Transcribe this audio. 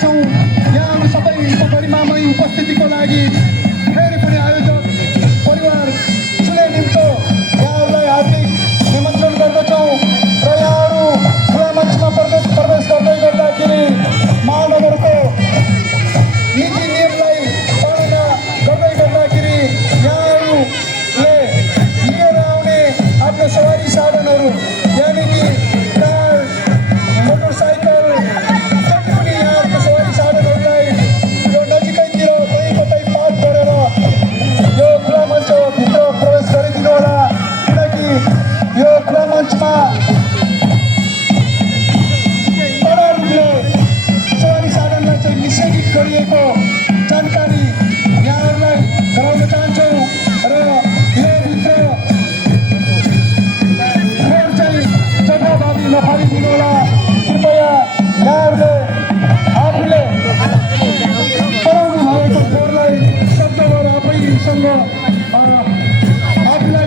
गर्दछौँ। यहाँहरू सबैको गरिमामय उपस्थितिको लागि फेरि पनि आयोजक परिवार ठुले निम्तो यहाँहरूलाई हार्दिक निमन्त्रण गर्दछौँ र यहाँहरू खुला मञ्चमा प्रवेश गर्दै गर्दाखेरि महानगरको नीति नियमलाई पालना गर्दै गर्दाखेरि यहाँहरूले लिएर आउने आफ्नो सवारी साधनहरू यानि कि कार मोटरसाइकल जति पनि यहाँहरूको सवारी साधनहरूलाई यो नजिकैतिर कहीँ कतै पार्क गरेर यो खुला मञ्चभित्र प्रवेश गरिदिनु होला किनकि यो खुला मञ्चमा कडा रूपले सवारी साधनलाई चाहिँ निषेधित गरिएको जानकारी यहाँहरूलाई गराउन चाहन्छौँ र योभित्र फोहोर चाहिँ जथाभावी नफालिदिनु होला। कृपया यहाँहरूले आफूले बनाउनु भएको फोहोरलाई शब्दबाट आफैसँग